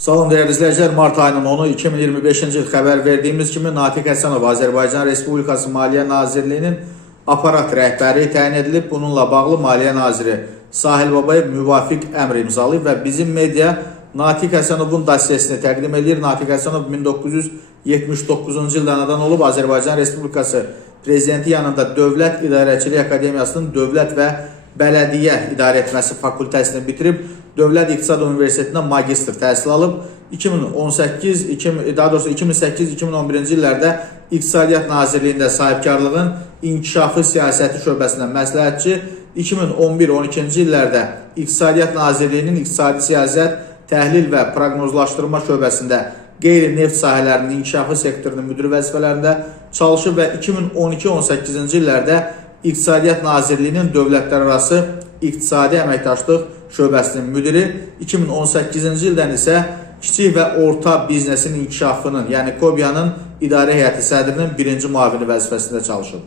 Salam değerli izləyicilər, mart ayının 10-u 2025-ci il xəbər verdiyimiz kimi Natiq Həsənov Azərbaycan Respublikası Maliyyə Nazirliyinin aparat rəhbəri təyin edilib. Bununla bağlı Maliyyə Naziri Sahil Babayev müvafiq əmr imzalayıb və bizim media Natiq Həsənovun dosyasını təqdim edir. Natiq Həsənov 1979-cu ildə anadan olub, Azərbaycan Respublikası Prezidenti yanında Dövlət İdarəçilik Akademiyasının Dövlət və Bələdiyyə İdarə Etməsi fakültəsini bitirib, Dövlət İqtisad Universitetində magistr təhsil alıb. 2008-2011-ci illərdə İqtisadiyyat Nazirliyində sahibkarlığın inkişafı siyasəti şöbəsində məsləhətçi, 2011-12-ci illərdə İqtisadiyyat Nazirliyinin İqtisadi Siyasət, Təhlil və Proqnozlaşdırma şöbəsində qeyri-neft sahələrinin inkişafı sektorunun müdiri vəzifələrində çalışıb və 2012-18-ci illərdə İqtisadiyyat Nazirliyinin dövlətlərarası iqtisadi əməkdaşlıq şöbəsinin müdiri, 2018-ci ildən isə kiçik və orta biznesin inkişafının, yəni KOBİA'nın idarə heyəti sədrinin birinci müavini vəzifəsində çalışıb.